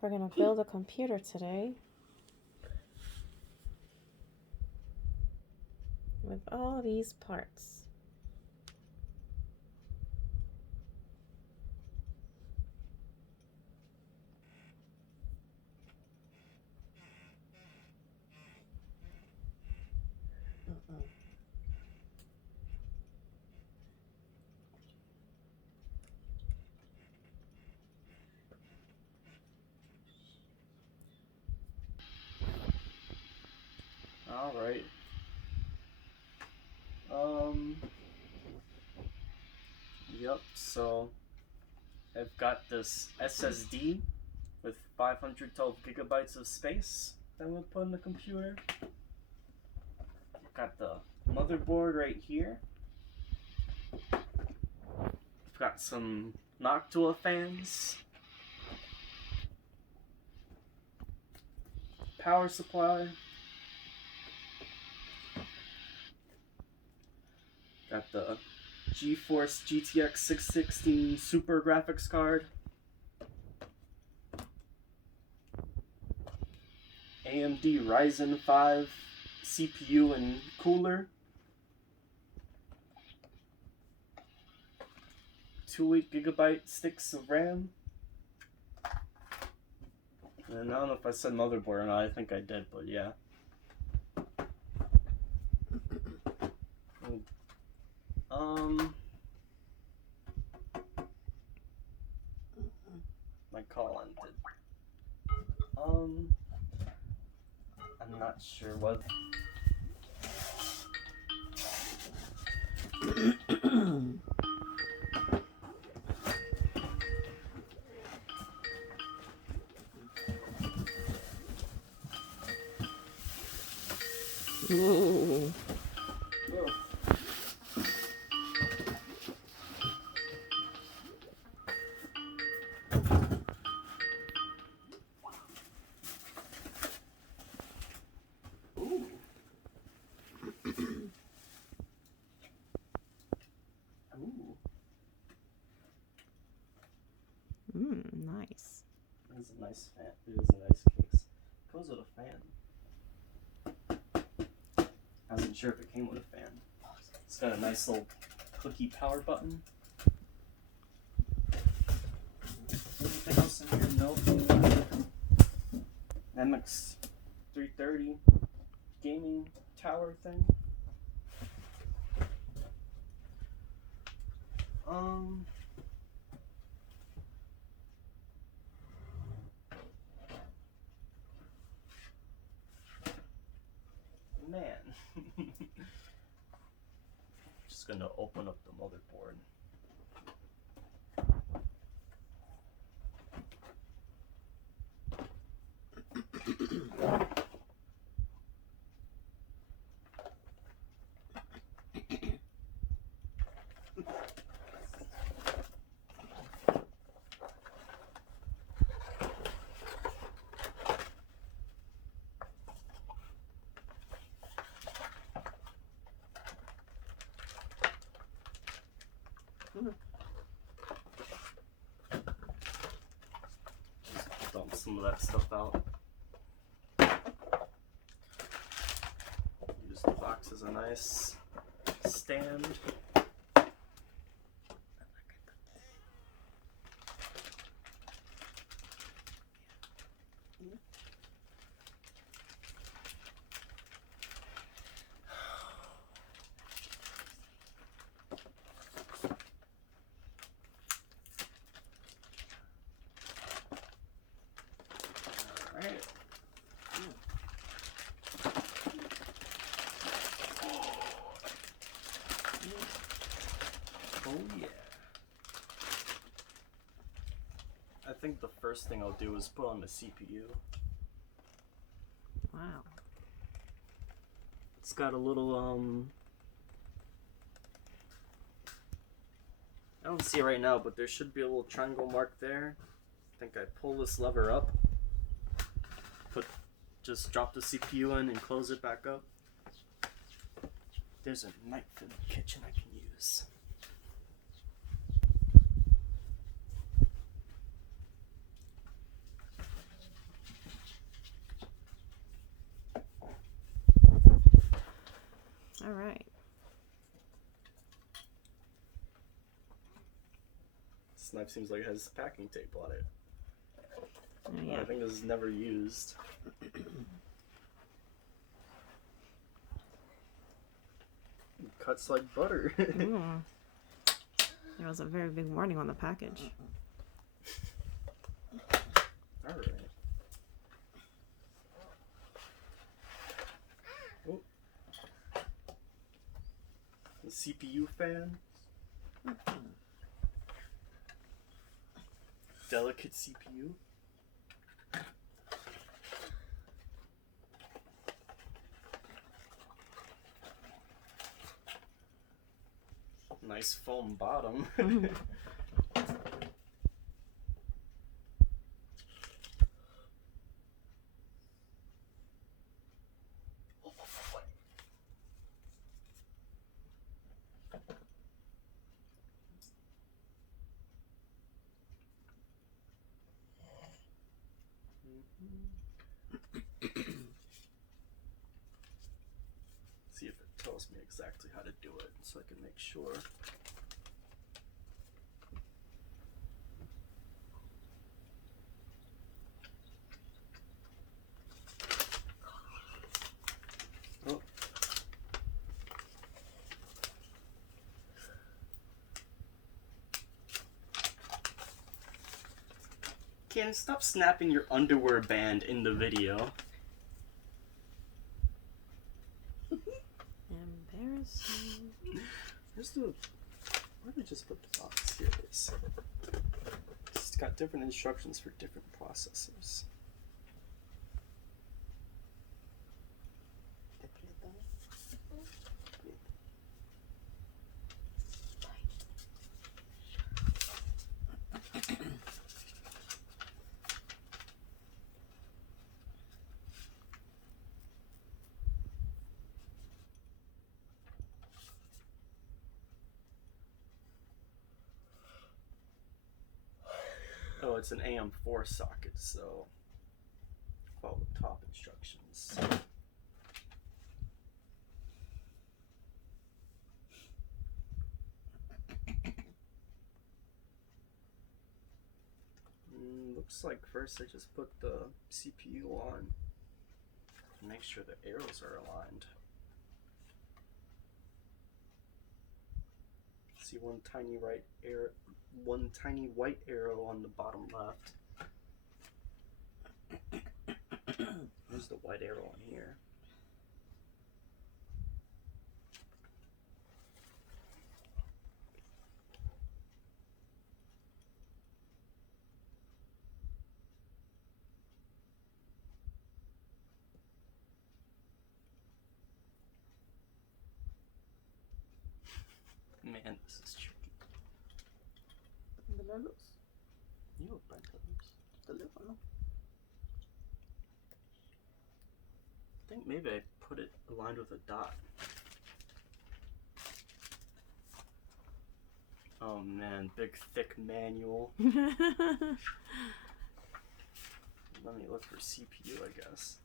We're going to build a computer today with all these parts. All right. Yep, so I've got this SSD with 512 gigabytes of space that I'm gonna put in the computer. I've got the motherboard right here. I've got some Noctua fans. Power supply. Got the GeForce GTX 616 Super graphics card. AMD Ryzen 5 CPU and cooler. 2 8GB sticks of RAM. And I don't know if I said motherboard or not, I think I did, but yeah. My call ended. I'm not sure what. Ooh. Nice. It's a nice fan. It is a nice case. It goes with a fan. I wasn't sure if it came with a fan. It's got a nice little clicky power button. Anything else in here? Nope. MX 330 gaming tower thing. Man. Just gonna open up the motherboard. Dump some of that stuff out. Use the box as a nice stand. Alright. Oh yeah. I think the first thing I'll do is put on the CPU. Wow. It's got a little I don't see it right now, but there should be a little triangle mark there. I think I pull this lever up. Just drop the CPU in and close it back up. There's a knife in the kitchen I can use. This knife seems like it has packing tape on it. Oh, yeah. I think this is never used. It cuts like butter. Mm. There was a very big warning on the package. Alright. Oh. The CPU fan. Delicate CPU. Nice foam bottom. See if it tells me exactly how to do it so I can make sure. Oh. Can't stop snapping your underwear band in the video. Embarrassing. Where's the... Where did I just put the box? Here it is. It's got different instructions for different processors. Oh, it's an AM4 socket, so follow the top instructions. Looks like first I just put the CPU on to make sure the arrows are aligned. See one tiny white arrow on the bottom left. There's the white arrow on here. Man, this is tricky. You I think maybe I put it aligned with a dot. Oh man, big thick manual. Let me look for CPU, I guess.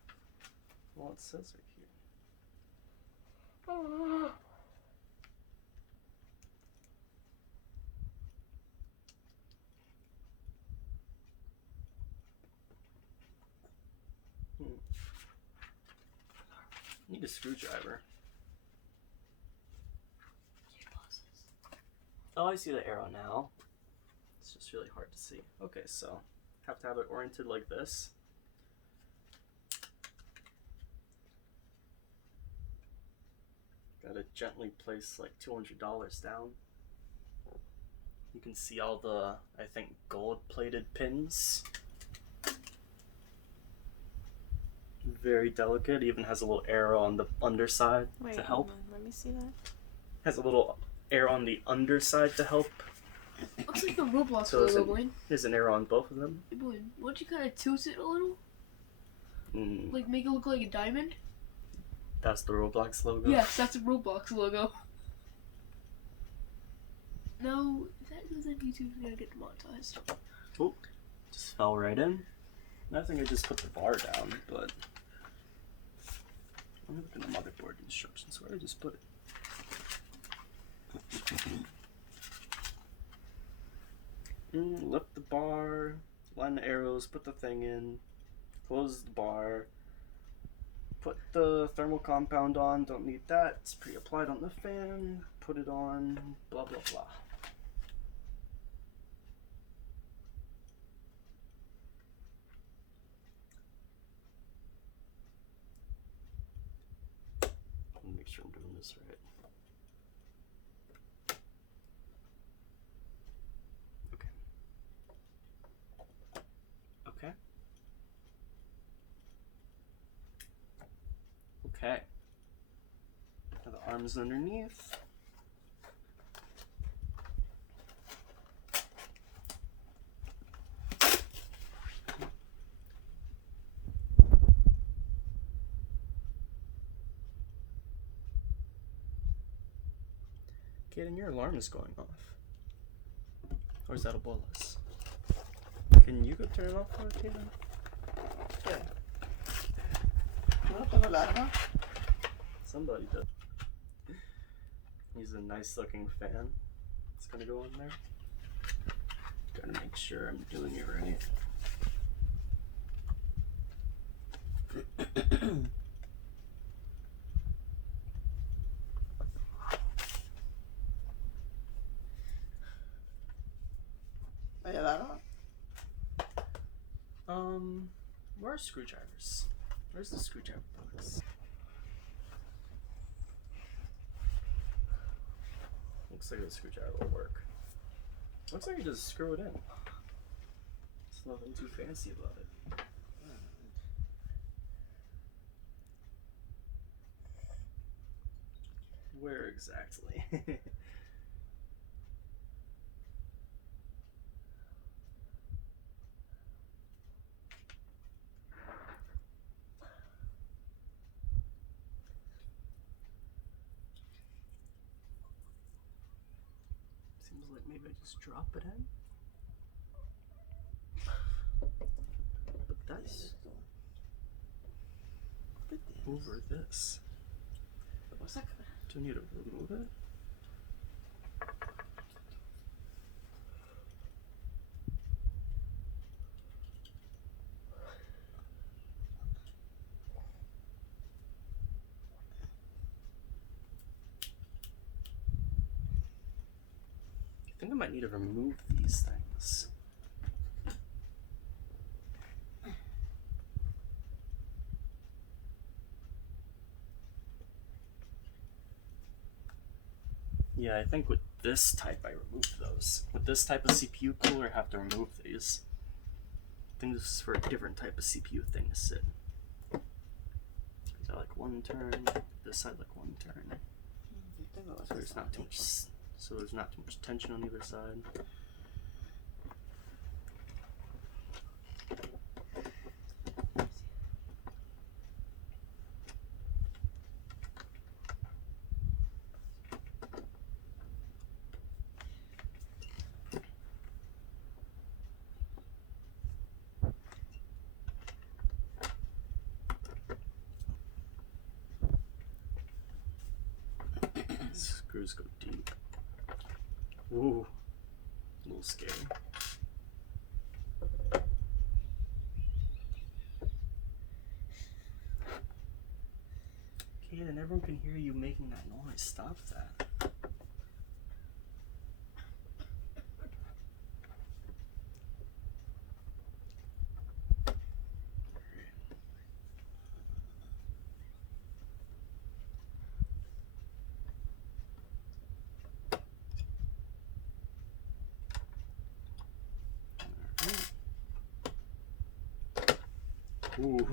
Well, it says right here. Need a screwdriver. Oh, I see the arrow now. It's just really hard to see. Okay, so have to have it oriented like this. Gotta gently place like $200 down. You can see all the, I think, gold-plated pins. Very delicate. Even has a little arrow on the underside to help. Let me see that. Has a little arrow on the underside to help. Looks like the Roblox logo, Blaine. There's an arrow on both of them. Hey, Blaine, why don't you kind of toot it a little? Like make it look like a diamond? That's the Roblox logo? Yes, that's a Roblox logo. No, if that goes on YouTube, we're gonna get demonetized. Oh, just fell right in. I think I just put the bar down, but I'm looking at the motherboard instructions. Where did I just put it? Lift the bar, line the arrows, put the thing in, close the bar, put the thermal compound on, don't need that, it's pre-applied on the fan, put it on, blah blah blah. Let me make sure I'm doing this right. Okay. Okay. Now the arms underneath. Kaden, your alarm is going off. Or is that a bolus? Can you go turn it off for it, Kaden? Yeah. ¿No tengo alarma? Somebody does. He's a nice looking fan. It's gonna go in there. Gotta make sure I'm doing it right. ¿Hay alarma? Where are screwdrivers? Where's the screwdriver box? Looks like the screwdriver will work. Looks like you just screw it in. There's nothing too fancy about it. Where exactly? Seems like maybe I just drop it in. But that's over this. Do I need to remove it? I think I might need to remove these things. Yeah, I think with this type I removed those. With this type of CPU cooler I have to remove these. I think this is for a different type of CPU thing to sit. Is that like one turn? This side like one turn. So there's not too much. So there's not too much tension on either side. Screws go deep. Ooh, a little scary. Kaden, everyone can hear you making that noise. Stop that. Ooh.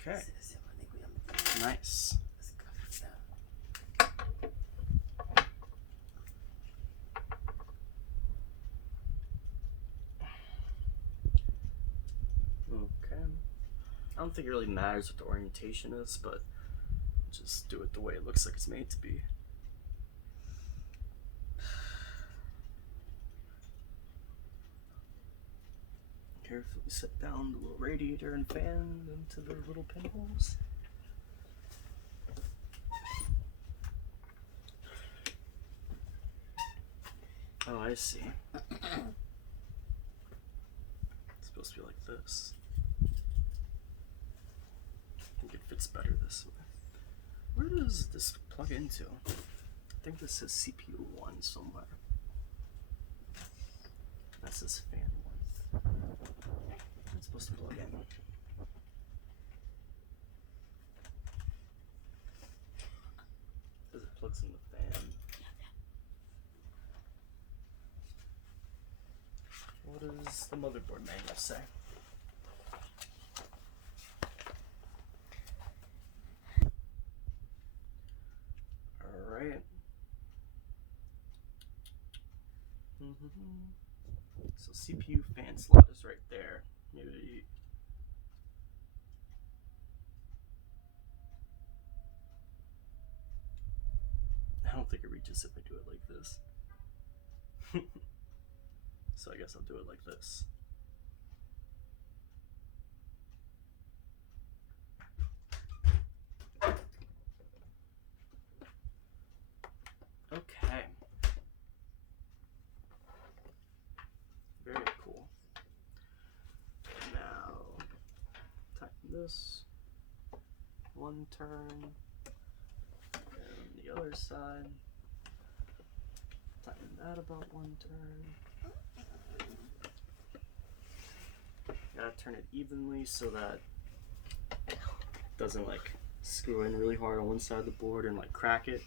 Okay. Nice. Okay. I don't think it really matters what the orientation is, but just do it the way it looks like it's made to be. Carefully set down the little radiator and fan into the little pinholes. Oh, I see. It's supposed to be like this. I think it fits better this way. Where does this plug into? I think this says CPU 1 somewhere. That's this fan 1. It's supposed to plug in. Because it plugs in the fan. What does the motherboard manual say? Alright. So CPU fan slot is right there. Maybe. I don't think it reaches if I do it like this. So I guess I'll do it like this. Okay. Very cool. Now, tighten this. One turn. And the other side. Tighten that about one turn. Gotta turn it evenly so that it doesn't like screw in really hard on one side of the board and like crack it.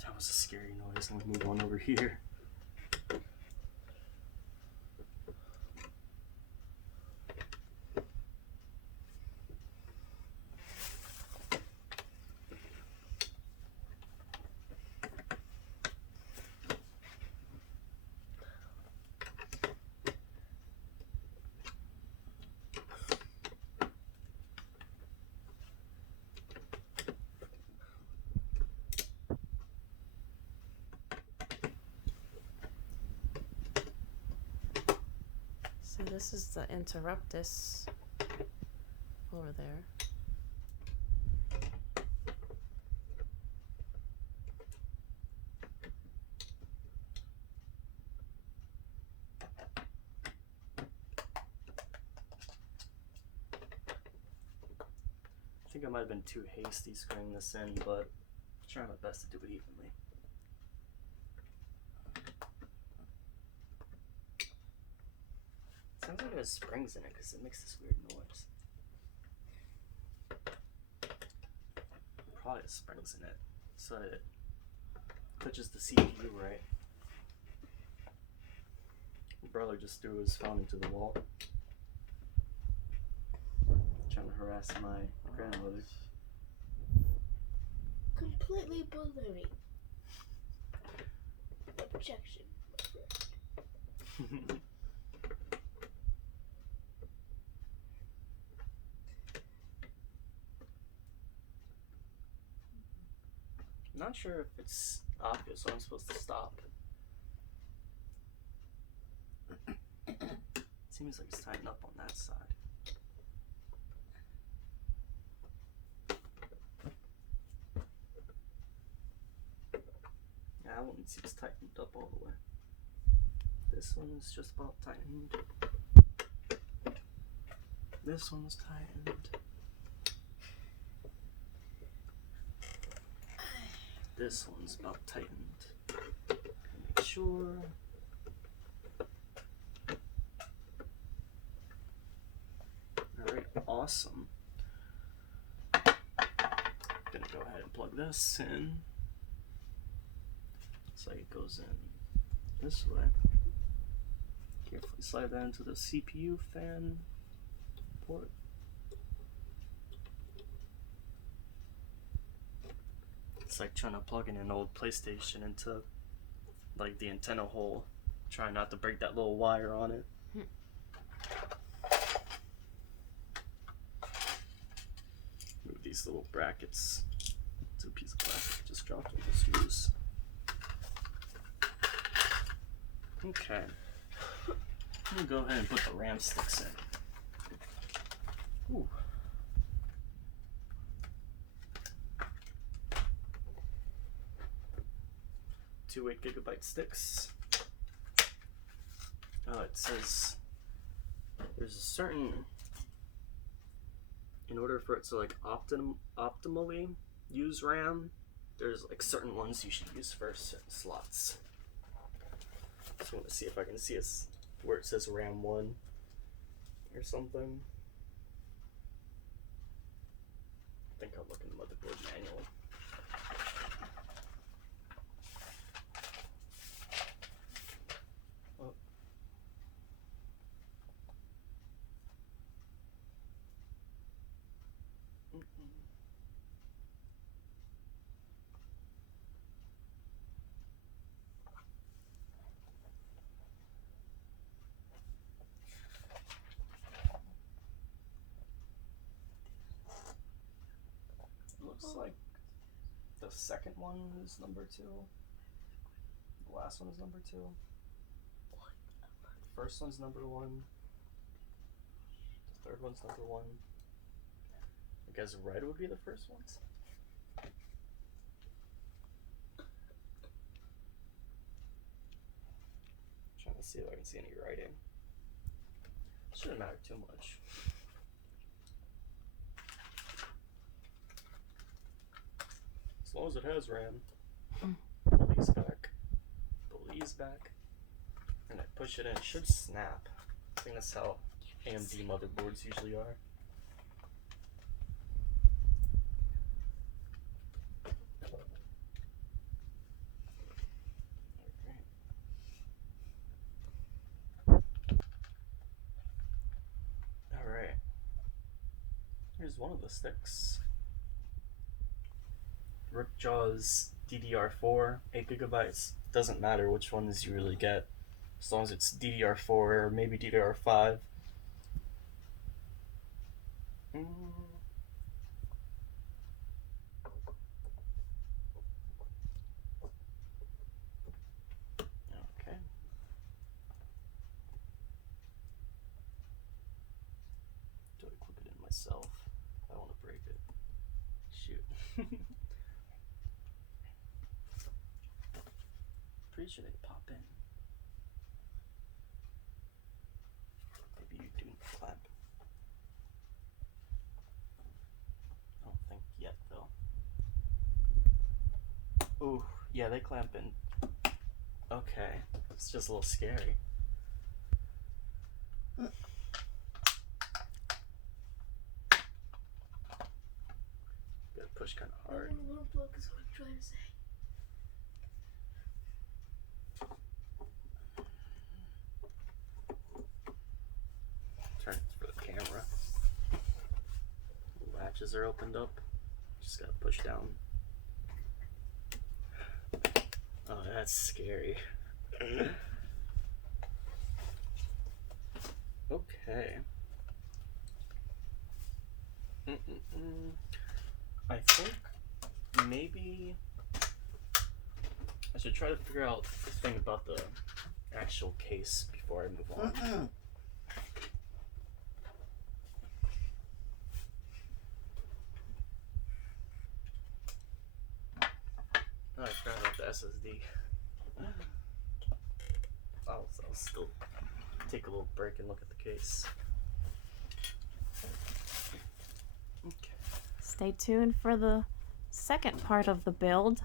That was a scary noise. Let me move on over here. So this is the interruptus over there. I think I might have been too hasty screwing this in, but I'm trying my best to do it evenly. Sounds like it has springs in it because it makes this weird noise. Probably has springs in it, so it touches the CPU right. My brother just threw his phone into the wall. Trying to harass my grandmother. Completely baloney. Objection, my friend. I'm not sure if it's obvious when I'm supposed to stop. Seems like it's tightened up on that side. Yeah, that one seems tightened up all the way. This one's just about tightened. This one's tightened. This one's about tightened. Make sure. Alright, awesome. Gonna go ahead and plug this in. Looks like it goes in this way. Carefully slide that into the CPU fan port. It's like trying to plug in an old PlayStation into like the antenna hole. Try not to break that little wire on it. Move these little brackets to a piece of plastic. Just dropped all the screws. Okay. I'm gonna go ahead and put the RAM sticks in. Ooh. Two 8GB sticks. It says there's a certain, in order for it to like optimally use RAM, there's like certain ones you should use for certain slots. Just want to see if I can see where it says RAM 1 or something. I think I'll look in the motherboard manual. Oh. Looks like the second one is number 2. The last one is number 2. The first one's number 1. The third one's number 1. I guess red would be the first ones. Trying to see if I can see any writing. Shouldn't matter too much. As long as it has RAM. Belly's back. Belly's back. And I push it in, it should snap. I think that's how AMD motherboards usually are. Alright. Here's one of the sticks. Ripjaw's DDR4, 8GB. Doesn't matter which ones you really get, as long as it's DDR4 or maybe DDR5. Okay. Do I clip it in myself? I want to break it. Shoot. Pretty sure they pop in. Maybe you do clamp. I don't think yet though. Ooh, yeah, they clamp in. Okay, it's just a little scary. Gotta push kind of hard. Little bloke is what I'm trying to say. Turn it for the camera. Latches are opened up. Just gotta push down. Oh, that's scary. Okay. I think maybe I should try to figure out the thing about the actual case before I move on. Oh, I forgot about the SSD. I'll still take a little break and look at the case. Okay. Stay tuned for the second part of the build.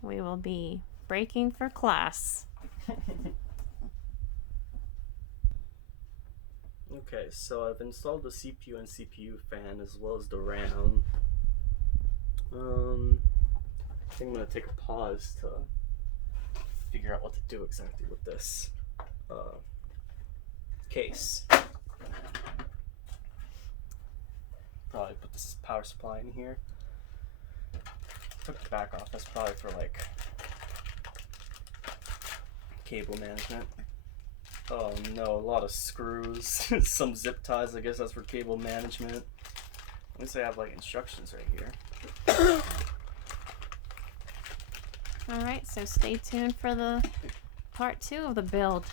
We will be breaking for class. Okay, so I've installed the CPU and CPU fan as well as the RAM. I think I'm gonna take a pause to figure out what to do exactly with this case. Probably put this power supply in here. Took the back off. That's probably for like cable management. Oh no, a lot of screws, some zip ties. I guess that's for cable management. At least I have like instructions right here. Alright, so stay tuned for the part 2 of the build.